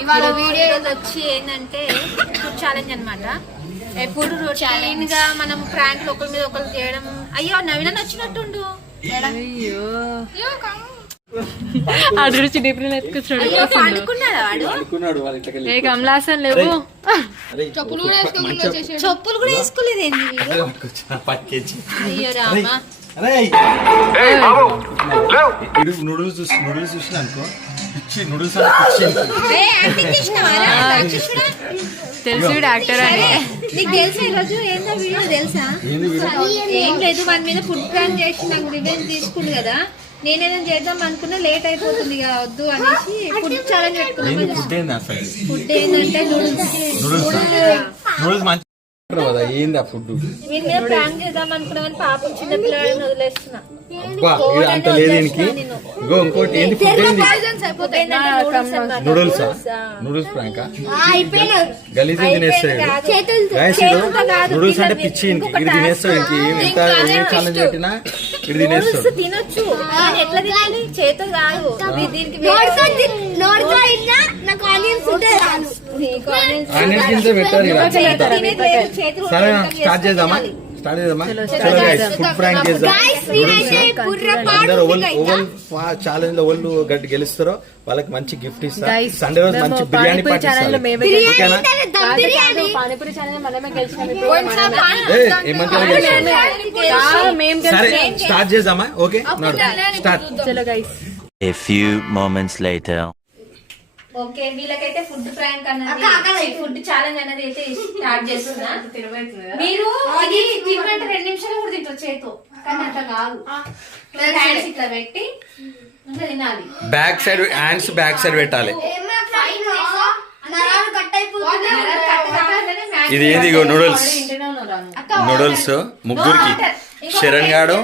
ఇవాళ వీడియో వచ్చి ఏంటంటే ఫుడ్ ఛాలెంజ్ అనమాట. ఎప్పుడు రొటీన్ గా మనం ప్రాంక్ ఒకరి మీద ఒకరు చేయడం. అయ్యో నవీన వచ్చినట్టుండు. అడు చిన్న ఎత్తుకున్నాడు కమలాసన్ లేవు. చెప్పులు కూడా వేసుకోలేదు. అయ్యో రామా నూడిల్స్ చూసిన అనుకో పిచ్చి నూడిల్స్ తెలుసు యాక్టర్ అని. నీకు తెలుసా ఈరోజు ఏందో వీడియో తెలుసా? ఏం లేదు, మన మీద ఫుడ్ ప్లాన్ చేసి నాకు రివెంజ్ తీసుకుంది కదా. నేనేదైనా చేద్దాం అనుకున్నా లేట్ అయిపోతుంది ఇక వద్దు అనేసి ఫుడ్ ఛాలెంజ్ పెట్టుకున్నాం. ఫుడ్ ఏంటంటే నూడిల్స్ కదా. ఏంది ఆ ఫుడ్ వీళ్ళ మీద ప్రాంక్ చేద్దాం అనుకున్నామని పాపం చిన్న పిల్లలని వదిలేస్తున్నా. అంత లేదు దీనికి. ఇంకోటి ఏంది ఫుడ్ ఏంది? నూడిల్స్ నూడిల్స్ ప్రాంకా గలీజ్ తినేస్తాడు. నూడిల్స్ అంటే పిచ్చి ఇది తినేస్తాడు. ఇంక ఏం ఛాలెంజ్ పెట్టినా ఇది తినేస్తాడు. తినొచ్చు ఎట్లా తినాలి? చేతో కాదు. దీనికి ఆనియన్స్ కింద పెట్టారు. సరే స్టార్ట్ చేద్దామా? ఫుడ్ ప్రాంక్ చేద్దాం. అందరూ ఓవల్ ఛాలెంజ్ లో ఓళ్ళు గట్టి గెలుస్తారో వాళ్ళకి మంచి గిఫ్ట్ ఇస్తారు. సండే రోజు మంచి బిర్యానీ పార్టీ ఇస్తారు. సరే స్టార్ట్ చేద్దామా? Okay start. A few moments later. Okay, వీళ్ళకైతే ఫుడ్ ప్రాంక్ అన్నది ఫుడ్ ఛాలెంజ్ అనేది అయితే స్టార్ట్ చేస్తున్నా. మీరు ఇది తినమంటే 2 నిమిషాలు కూడా తింటారు చేతో, కానీ అట్లా కాదు. హ్యాండ్స్ ఇట్లా పెట్టి ఇట్లా తినాలి. Back side hands back side పెట్టాలి. ఇది ఏంది? నూడిల్స్ ముగ్గురికి, శరణ్ గాడు,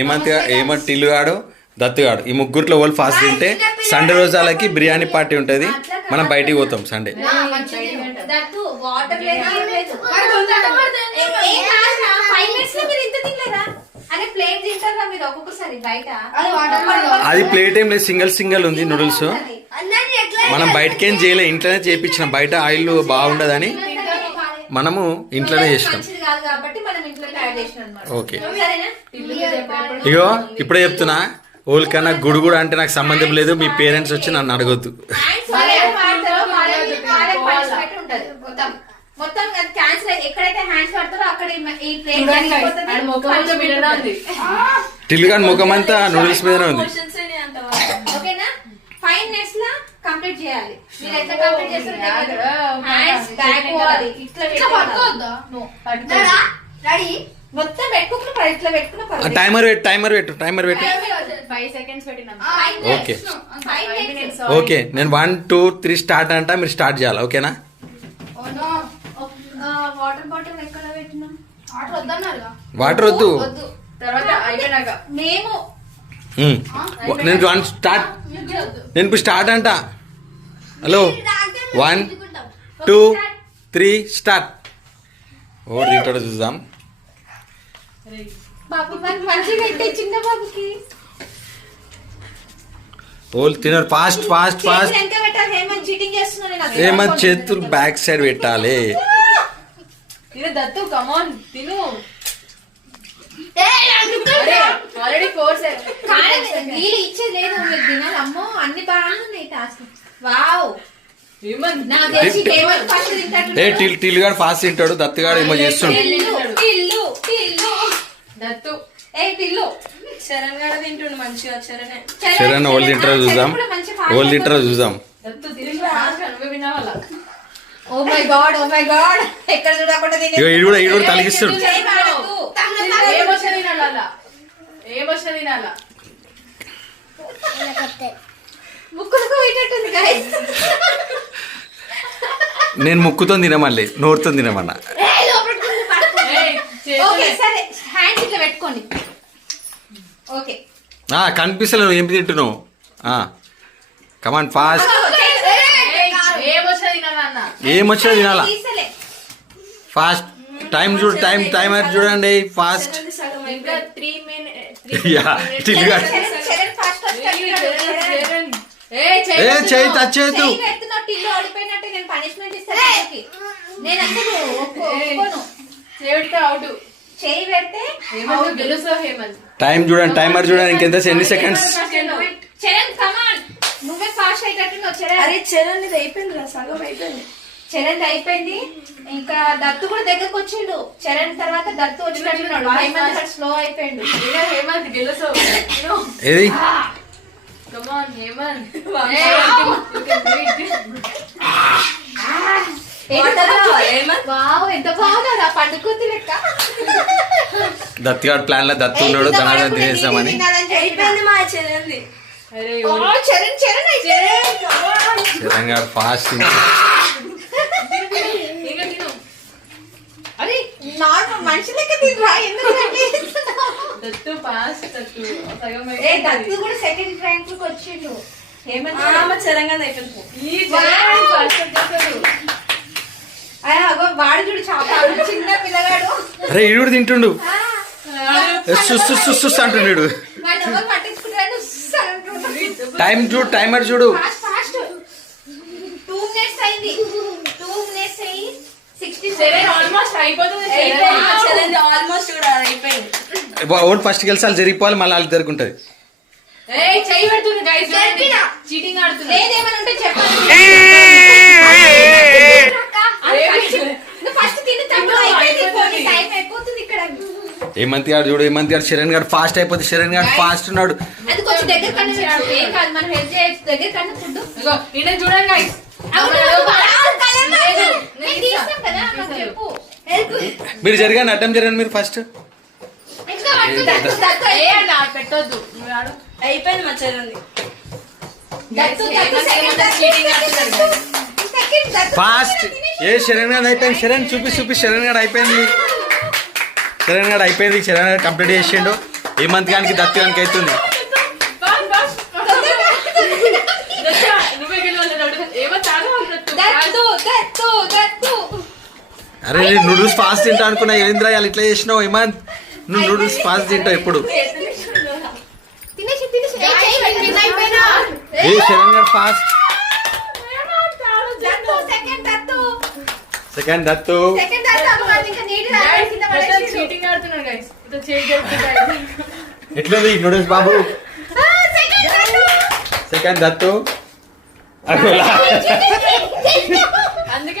ఏమంత్ టిల్లు గాడు, దత్తుగాడు, ఈ ముగ్గురులో వాళ్ళు ఫాస్ట్ తింటే సండే రోజు వాళ్ళకి బిర్యానీ పార్టీ ఉంటది. మనం బయటికి పోతాం సండే. అది ప్లేట్ ఏం లేదు, సింగిల్ ఉంది నూడిల్స్. మనం బయటకేం చేయలే, ఇంట్లోనే చేయించినాం. బయట ఆయిల్ బాగుండదని మనము ఇంట్లోనే చేసినాం. ఓకే, ఇగో ఇప్పుడే చెప్తున్నా, ఓల్కన్నా గుడుగుడు అంటే నాకు సంబంధం లేదు. మీ పేరెంట్స్ వచ్చి నన్ను అడగొద్దు. టిల్లుగాని ముఖం అంతా నూడిల్స్ మీదనే ఉంది. కంప్లీట్ చేయాలి. మీరు ఎట్లా కంప్లీట్ చేస్తారు? మొత్తం పెట్టుకున్నా ఇట్లా పెట్టుకున్నా. టైమర్ పెట్టు 5 seconds పెట్టినాం. ఓకే ఓకే, నేను 1 2 3 స్టార్ట్ అంట, మీరు స్టార్ట్ చేయాలి. ఓకేనా? వాటర్ బాటిల్ ఎక్కడ పెట్టినాం? వాటర్ వద్దు. తర్వాత అయిపోయినాక మేము నేను 1 స్టార్ట్, నేను ఇప్పుడు స్టార్ట్ అంట. Hello 1 2 3 start. ఓ తింటాడో చూద్దాం. బాబు మంచిగా పెట్టే చిన్న బాబుకి. ఓల్ తినరు. ఫాస్ట్ ఏమన్నా చేతులు బ్యాక్ సైడ్ పెట్టాలి. దత్తు కమాన్ తిను. Already 4 seconds. వీళ్ళు ఇచ్చేది లేదు, మీరు తినాలి. అమ్మో అన్ని బాగున్నాయి టాస్క్. వావ్, టిల్లుగాడు ఫాస్ట్ తింటాడు, దత్తుగాడు ఏమో చేస్తుండు. శరణ్ ఓళ్ళు తింటారో చూద్దాం. ఈడు కూడా తలిగిస్తాడు. నేను ముక్కుతో తినమల్లి, నోరుతో తినమన్నా. కనిపిస్తలే నువ్వు ఏం తింటున్నావు. కమాన్ ఫాస్ట్. ఏమొచ్చా తినాలా? ఫాస్ట్. టైమర్ చూడండి. ఫాస్ట్. చెయ్యి టచ్ చేయొద్దు. చెయ్యి పెడుతున్నావు, టిల్లు ఓడిపోయినట్టే నేను పనిష్మెంట్ ఇస్తాను నీకు. నేను అసలు ఒప్పుకోను. చేవిడితే అవుట్. చెయ్యి పెడితే హేమంత్ గెలుస్తావు హేమంత్. టైం చూడండి, టైమర్ చూడండి, ఇంకెంత ఎన్ని సెకండ్స్. చరణ్ కమాన్, నువ్వే ఫాస్ట్ అయ్యేటట్టున్నావు చరణ్. అరే చరణ్ ఇది అయిపోయింది రా, సగం అయిపోయింది. చరణ్ అయిపోయింది, ఇంకా దత్తు కూడా దగ్గరకు వచ్చిండు. చరణ్ తర్వాత దత్తు వచ్చినట్టున్నాడు. హేమంత్ స్లో అయిపోయిండు. హేమంత్ గెలుస్తావు. ఏది Come on, Hemant. వావ్, ఎంత బాగున్నారా పండుకుంది లెక్క. దత్తిగాడు ప్లాన్ లో దత్తు ఉన్నాడు, తనని తినేస్తామని. అయిపోయింది మా చరణ్ది. చరణ్ చరణ్ అయితే తెలంగాణ ఫాస్ట్. అరే నార్మల్ మనిషి లెక్క తినరా, ఎందుకంటే దత్తు పాస్ దత్తు సగం ఏ దత్తు కూడా సెకండ్ ర్యాంక్ కి వచ్చిండు. హేమంత్ మా తెలంగాణ అయిపోయింది. వాడు చూడు చాపాడు, చిన్న పిల్లగాడు. అరే ఈడు తింటుండు, సుస్ అంటుండు. వాడు ఎవరు పట్టించుకుంటాడు. టైం చూడు, టైమర్ చూడు. ఫాస్ట్ 2 minutes అయింది. 2 minutes అయ్యి 67 ఆల్మోస్ట్ అయిపోతుంది. చరణ్ ఆల్మోస్ట్ కూడా అయిపోయింది. ఓన్ ఫస్ట్ గెలిచాలి, జరిగిపోవాలి, మళ్ళీ వాళ్ళు జరుగుంటది. ఏయ్ చెయ్యి పెడుతుంది గైస్, చీటింగ్ ఆడుతుంది. లేదేమని ఉంటే చెప్పండి. ఫస్ట్ తిని తమ్ముడు అయిపోయింది, టైం అయిపోతుంది ఇక్కడ. హేమంత్ గారు చూడు, హేమంత్ గారు శరణ్ గారు ఫాస్ట్ అయిపోతే, శరణ్ గారు ఫాస్ట్ ఉన్నాడు. అది కొంచెం దగ్గర కన్నా ఏం కాదు, మనం హెల్ప్ చేయొచ్చు. దగ్గర కన్నా ఫుడ్ ఇగో ఈయన చూడండి గైస్. మీరు జరగండి, అడ్డం జరగండి మీరు ఫస్ట్. పెట్టొద్దు నువ్వు ఆడు. అయిపోయింది మా చరణ్ది. ఫాస్ట్ ఏ శరణ్ గారు అయిపోయింది. శరణ్ చూపి శరణ్ గారు అయిపోయింది. శరణ్ గారు అయిపోయింది, శరణ్ గారు కంప్లీట్ చేసిండు. హేమంత్ గారికి దత్తు గారికి అవుతుంది. నువ్వే గెలవాలి. ఏమో చాలా అరే నేను నూడిల్స్ ఫాస్ట్ తింటా అనుకున్నా, ఏంద్రా వాళ్ళు ఇట్లా చేసినావు హేమంత్? నువ్వు నూడిల్స్ ఫాస్ట్ తింటావు ఎప్పుడు. ఏ శరణ్ గారు ఫాస్ట్. సెకండ్ దత్తు. చీటింగ్ ఆడుతున్నాడు గైస్. ఇదో చేయి జరుపుతాయి. ఎట్లుంది నూడిల్స్ బాబు? సెకండ్ దత్తు. అందుకే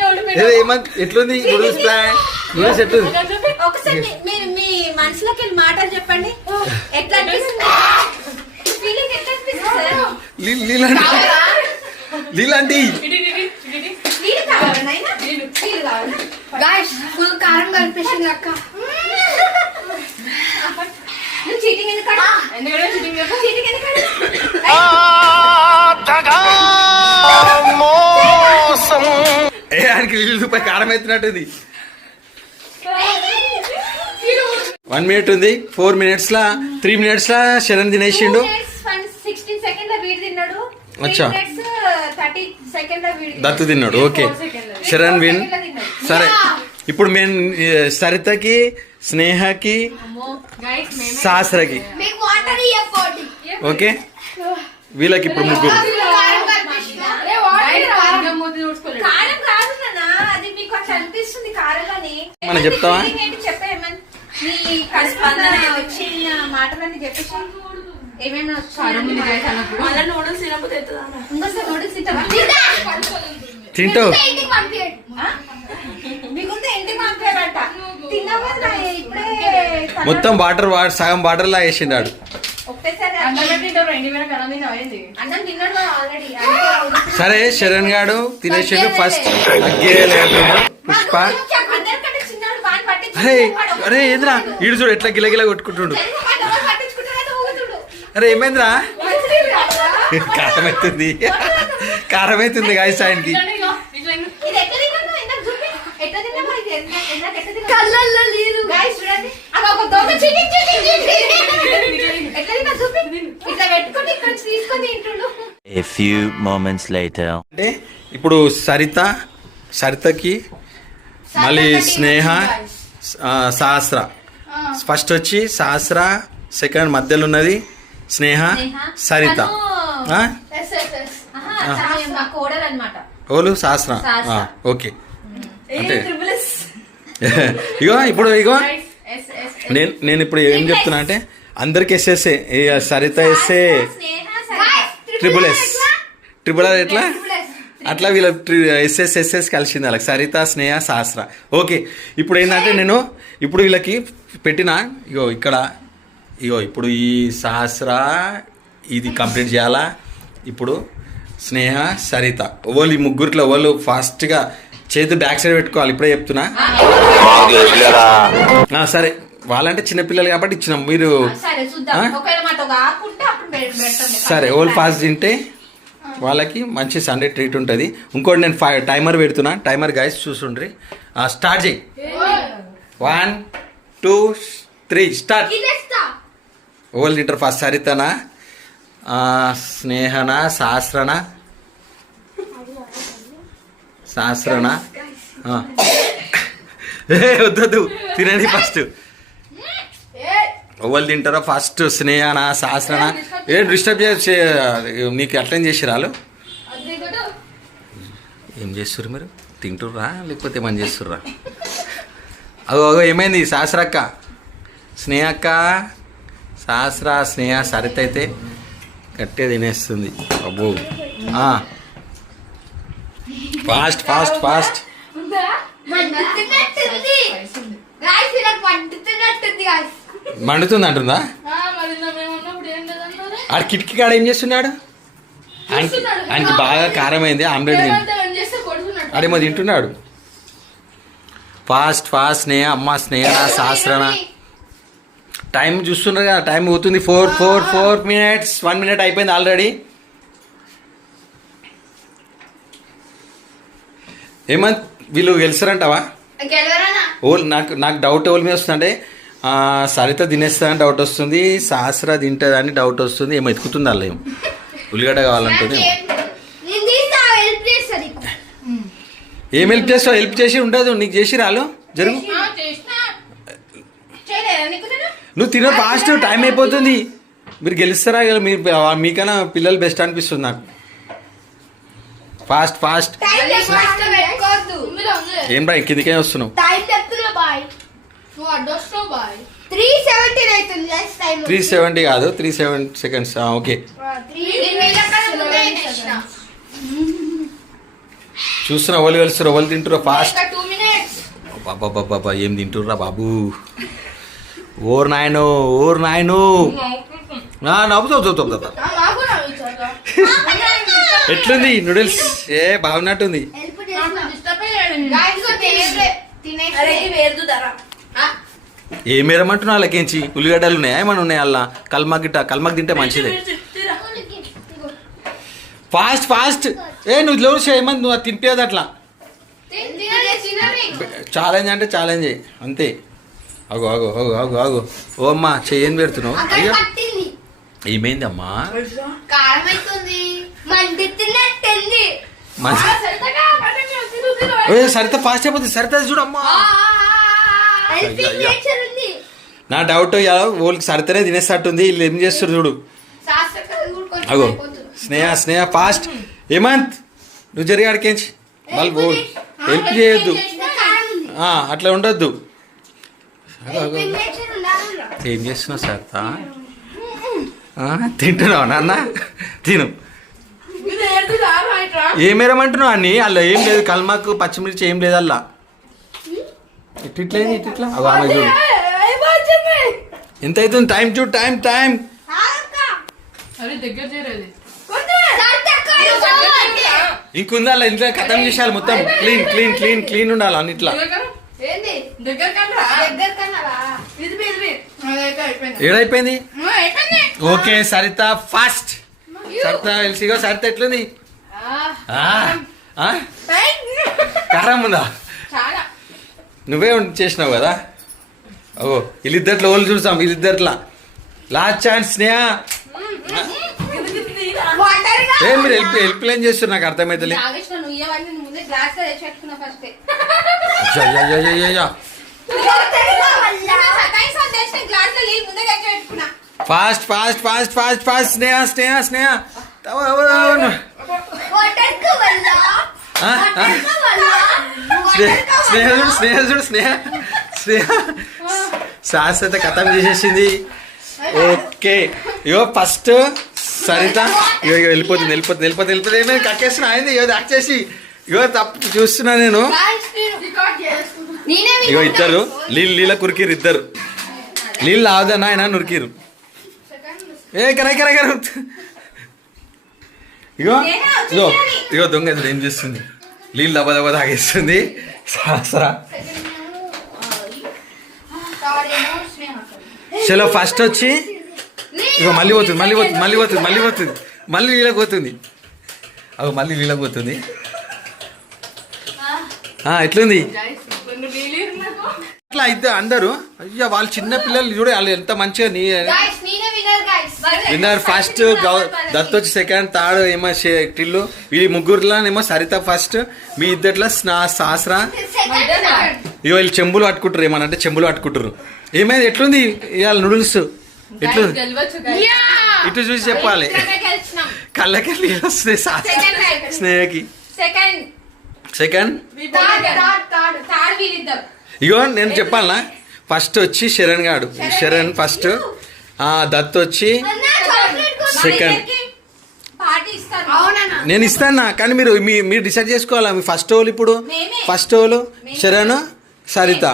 హేమంత్ ఎట్లుంది నూడిల్స్ ప్లాన్? నూడిల్స్ ఎట్లుంది? ఒకసారి మీరు మీ మనసులోకి వెళ్ళి మాటలు చెప్పండి. ఎట్లా అనిపిస్తుంది? ఫీలింగ్ ఎట్లా అనిపిస్తుంది? నీలాంటి నీళ్ళు కావాలా నాయనా? నీళ్ళు కావాలా? గాయ్స్ ఫుల్ కారం కలిపేసింది అక్క. నువ్వు చీటింగ్ ఎందుకంటే? ఎందుకంటే చీటింగ్ చెప్పు. చీటింగ్ ఎందుకంటే? ఏ ఆయనకి నీళ్ళు పై కారం ఎత్తినట్టుంది. 1 minute ఉంది. 4 minutes లా 3 minutes లా శరణ్ తినేసిండు. 16 seconds లో వీడు తిన్నాడు. అచ్చా. 3 minutes 30 seconds లో వీడు దత్తు తిన్నాడు. ఓకే శరణ్ విన్. సరే ఇప్పుడు మేము సరితకి, స్నేహకి, సహస్రకి, మీకు వాటర్ ఇవ్వకపోండి. ఓకే వీళ్ళకి ఇప్పుడు ముగ్గురు. కారం కాదు నాన్న, అది మీకు అట్లా అనిపిస్తుంది కారం అని. మనం చెప్తావా? చెప్పేమని నీ కస్పందన వచ్చిన మాటలన్నీ చెప్పేసి ఏమేమి మళ్ళీ నూడిల్స్ తినకపోతే ఎత్తుదా? ఇంకోసారి నూడిల్స్ తింటావు ఇంటికి పంపించండి. మీకుంటే ఇంటికి పంపించాలంట. తిన్నామని ఇప్పుడే మొత్తం వాటర్ సగం వాటర్ లా వేసిండాడు. ఒకటేసారి అన్నం తింటారు. ఎండి మీద కన్నం తిన్నావు అయింది. అన్నం తిన్నాడు ఆల్రెడీ. సరే శరణ్ గాడు తినేసిండు. ఫస్ట్ పుష్ప. అందరికంటే చిన్నాడు వాడిని పట్టించుకుంటాడు. అరే అరే ఏంద్రా ఈడు చూడు ఎట్లా గిలగిల కొట్టుకుంటుండు. అరే ఏమైందిరా? కారం అవుతుంది, కారం అవుతుంది గాయస్ ఆయనకి. కళ్ళల్లో లేదు గాయ్స్, చూడండి అది ఒక దొంగ చీటింగ్ చీటింగ్ చీటింగ్. ఎట్లా తిన్నా చూపి. ఇట్లా పెట్టుకొని ఇక్కడ తీసుకొని తింటుండు. A few moments later. అంటే ఇప్పుడు సరితకి మళ్ళీ స్నేహ, సహస్ర. ఫస్ట్ వచ్చి సహస్ర, సెకండ్ మధ్యలో ఉన్నది స్నేహ, సరిత. మా కోడలు అనమాట. ఓలు శాస్త్ర శాస్త్ర. ఓకే అంటే ట్రిపుల్ ఎస్. ఇగో నేను ఇప్పుడు ఏం చెప్తున్నా అంటే అందరికి ఎస్ఎస్ఏ సరిత SA triple S triple R ఎట్లా అట్లా వీళ్ళ ఎస్ఎస్ కలిసింది వాళ్ళకి సరిత స్నేహ శాస్త్ర. ఓకే ఇప్పుడు ఏంటంటే నేను ఇప్పుడు వీళ్ళకి పెట్టిన ఇప్పుడు ఈ శాస్త్ర ఇది కంప్లీట్ చేయాలా. ఇప్పుడు స్నేహ సరిత వాళ్ళు ఈ ముగ్గురిలో వాళ్ళు ఫాస్ట్గా చేతి బ్యాక్ సైడ్ పెట్టుకోవాలి. ఇప్పుడే చెప్తున్నా. సరే వాళ్ళంటే చిన్నపిల్లలు కాబట్టి ఇచ్చినాం. మీరు సరే వాళ్ళు ఫాస్ట్ తింటే వాళ్ళకి మంచి సండే ట్రీట్ ఉంటుంది. ఇంకోటి నేను టైమర్ పెడుతున్నా. Timer guys చూసుండ్రి. స్టార్ట్ చేయి. 1 2 3 స్టార్ట్. ఓల్ తింటారు ఫస్ట్ సరితనా స్నేహనా శాస్త్రనా వద్దు తినండి ఫస్ట్. ఎవరు తింటారో ఫస్ట్ స్నేహనా శాస్త్రనా ఏం డిస్టర్బ్ నీకు అట్లా చేసి రాలు ఏం చేస్తుర్రు మీరు తింటుర్రా లేకపోతే ఏమని చేస్తుర్రా? అగో ఏమైంది శాస్త్రక్క స్నేహక్క స్నేహ సరిత అయితే గట్టిగా తినేస్తుంది. అబ్బో ఫాస్ట్ ఫాస్ట్ ఫాస్ట్ మండుతుంది అంటుందా? ఆడ కిటికీ కాడ ఏం చేస్తున్నాడు? ఆయనకి బాగా కారమైంది ఆమ్లెట్ ఆడేమో తింటున్నాడు. ఫాస్ట్ ఫాస్ట్ స్నేహ అమ్మ స్నేహ శాస్త్రనా టైం చూస్తున్నారు కదా టైం అవుతుంది. 4 minutes 1 minute అయిపోయింది ఆల్రెడీ. ఏమంత వీళ్ళు గెలుస్తారంటావా? నాకు డౌట్ ఎవరి మీద వస్తుందంటే సరిత తినేస్తుందని డౌట్ వస్తుంది, శాస్త్ర తింటుందని డౌట్ వస్తుంది. ఏమో ఎత్తుకుతుంది అలా ఏమో ఉల్లిగడ్డ కావాలంటుంది. ఏం హెల్ప్ చేస్తావు? హెల్ప్ చేసి ఉండదు నీకు చేసి రాలు జరుగు. నువ్వు తిన ఫాస్ట్ టైం అయిపోతుంది. మీరు గెలుస్తారా? మీరు మీకన్నా పిల్లలు బెస్ట్ అనిపిస్తుంది నాకు. ఫాస్ట్ ఫాస్ట్ ఏం బాయ్ కిందికే వస్తున్నావు? 370 కాదు 37 seconds. ఓకే చూస్తున్నా వాళ్ళు కలుస్తారు వాళ్ళు తింటురా ఫాస్ట్. బాబా ఏం తింటుర్రా బాబు? ఓర్ నాయను ఎట్లుంది నూడిల్స్? బాగున్నట్టుంది. ఏం ఏరమంటున్నా వాళ్ళకేంచి ఉల్లిగడ్డలు ఉన్నాయా ఏమన్నా ఉన్నాయా? అలా కల్మాక్ తింటే మంచిదే. ఫాస్ట్ ఫాస్ట్ నువ్వు లో చేయమని నువ్వు అది తింపేది అట్లా. ఛాలెంజ్ అంటే ఛాలెంజ్ అంతే. అగో అగో అగో అగో అగో ఓ అమ్మా చెయ్యని పెడుతున్నావు. అయ్యో ఏమైంది అమ్మా? సరిత ఫాస్ట్ అయిపోతుంది. సరిత చూడమ్మా. నా డౌట్ వాళ్ళకి సరితనే తినేస్తట్టుంది. వీళ్ళు ఏం చేస్తారు చూడు. అగో స్నేహ ఫాస్ట్. ఏమంత్ నువ్వు జరిగి అడికేంచి వాళ్ళు హెల్ప్ చేయొద్దు అట్లా ఉండొద్దు. ఏం చేస్తున్నావు సరిత? తింటున్నావు నాన్న తిను. ఏమేరమంటున్నావు అన్ని? అలా ఏం లేదు కల్మాకు పచ్చిమిర్చి ఏం లేదు అల్లా. ఇట్లేదు ఇట్లా అగో ఆమె చూడు ఎంత అవుతుంది టైం చూడు టైం. ఇంకుందా అలా ఇంట్లో కథం చేసేయాలి మొత్తం క్లీన్ ఉండాలి అన్నిట్లా. ఏడైపోయింది? Okay Saritha fast. సరిత ఎల్సిగా సరిత ఎట్లుంది? కారం ఉందా? నువ్వే చేసినావు కదా. ఓ వీళ్ళిద్దట్లో వాళ్ళు చూసాం. వీళ్ళిద్దట్లా లాస్ట్ ఛాన్స్ స్నేహ. మీరు హెల్ప్ ఏం చేస్తారు నాకు అర్థమైతే. ఫాస్ట్ స్నేహ స్నేహ శాశ్వత కథం చేసేసింది. ఓకే ఇగో ఫస్ట్ సరిత ఇగో వెళ్ళిపోతుంది ఏమైనా కక్కేస్తున్నా అయింది ఇగో యాక్ట్ చేసి ఇగో తప్పు చూస్తున్నా నేను. ఇగో ఇద్దరు నీళ్ళ కురికిరు, ఇద్దరు నీళ్ళు ఆవుదన్నా ఆయన నురికిరు. కరెక్ట్ ఇగో ఇగో ఇగో దొంగ ఏం చేస్తుంది, నీళ్ళు దెబ్బ తాగేస్తుంది. సరా చలో ఫస్ట్ వచ్చి ఇగో మళ్ళీ పోతుంది మళ్ళీ వీళ్ళకి పోతుంది అగో మళ్ళీ వీళ్ళకి పోతుంది. ఎట్లుంది అట్లా అయితే అందరూ అయ్యా వాళ్ళు చిన్న పిల్లలు చూడ వాళ్ళు ఎంత మంచిగా విన్నర్. ఫస్ట్ దత్తు వచ్చి సెకండ్, థర్డ్ ఏమో టిల్లు, వీళ్ళ ముగ్గురులోనేమో సరిత ఫస్ట్, మీ ఇద్దట్లో శాస్త్ర. ఇగో వీళ్ళు చెంబులు పట్టుకుంటారు, ఏమనంటే చెంబులు పట్టుకుంటారు. ఏమైంది ఎట్లుంది ఇవాళ నూడిల్స్ ఎట్లుంది ఇటు చూసి చెప్పాలి. కళ్ళకెళ్ళి వస్తుంది స్నేహకి. సెకండ్ ఇగో నేను చెప్పాలనా, ఫస్ట్ వచ్చి శరణ్ ఫస్ట్, దత్తు వచ్చి సెకండ్. నేను ఇస్తానా కానీ మీరు డిసైడ్ చేసుకోవాలా. మీ ఫస్ట్ ఓలు ఇప్పుడు ఫస్ట్ ఓలు శరణ్ సరిత,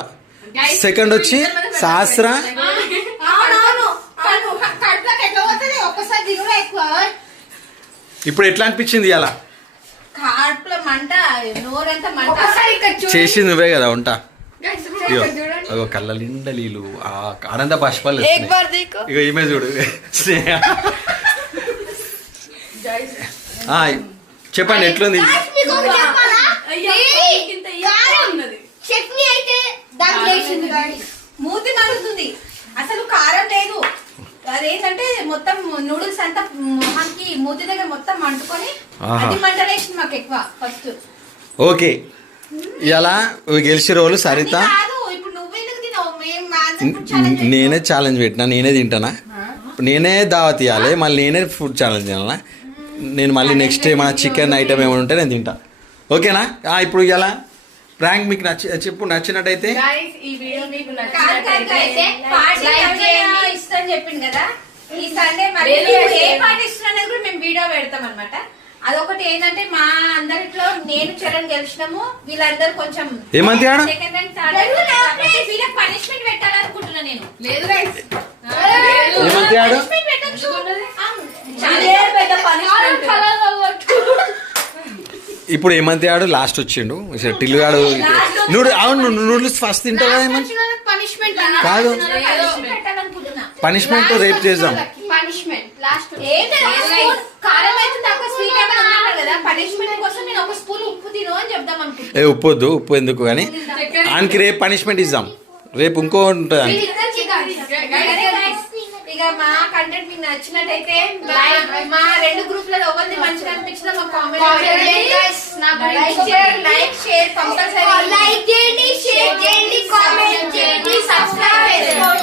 సెకండ్ వచ్చి శాస్త్ర. ఇప్పుడు ఎట్లా అనిపించింది అలా చేసింది నువ్వే కదా వంట. ఇగో కళ్ళ నిండా నీళ్ళు, ఆనంద బాష్పాలు. ఇగో ఈమె చూడు చెప్పండి ఎట్లుంది. మూతి మరుగుతుంది, అసలు కారం లేదు. అదేంటంటే మొత్తం నూడిల్స్ అంతా మొహానికి మూతి దగ్గర మొత్తం అంటుకొని అది మంటలేసింది మాకు ఎక్కువ ఫస్ట్. ఓకే ఇలా గెలిచిన రోజు సరిత. నేనే ఛాలెంజ్ పెట్టినా, నేనే తింటానా, నేనే దావత్ ఇవ్వాలి, మళ్ళీ నేనే ఫుడ్ ఛాలెంజ్ తినాలా. నేను మళ్ళీ నెక్స్ట్ ఏమైనా చికెన్ ఐటమ్ ఏమైనా ఉంటే నేను తింటా. ఓకేనా? ఇప్పుడు ఇలా ప్రాంక్ మీకు నచ్చినట్టయితే ఇష్టం చెప్పింది కదా, ఈ సండే మరి ఏ పార్టీ ఇష్టం అనేది కూడా మేము వీడియో పెడతాం అనమాట. అదొకటి ఏంటంటే మా అందరిలో నేను చరణ్ గెలిచినాము, వీళ్ళందరూ కొంచెం సెకండ్ అండ్ థర్డ్ వీళ్ళకి పనిష్మెంట్ పెట్టాలనుకుంటున్నా నేను. లేదు ఇప్పుడు ఏమంతే ఆడు లాస్ట్ వచ్చిండు టిల్లు ఆడు. అవును నూడిల్స్ ఫస్ట్ తింటావు కదా ఏమని కాదు, పనిష్మెంట్ రేపు చేద్దాం. ఉప్పు ఎందుకు కానీ ఆయనకి రేపు పనిష్మెంట్ ఇద్దాం, రేపు ఇంకో ఉంటుంది. ఇక మా కంటెంట్ మీకు నచ్చినట్టయితే మా రెండు గ్రూప్లలో ఒకరిది మంచిగా అనిపించిందో మా comment like share compulsory like చేయండి, షేర్ చేయండి, కామెంట్ చేయండి, సబ్స్క్రైబ్ చేసుకోండి.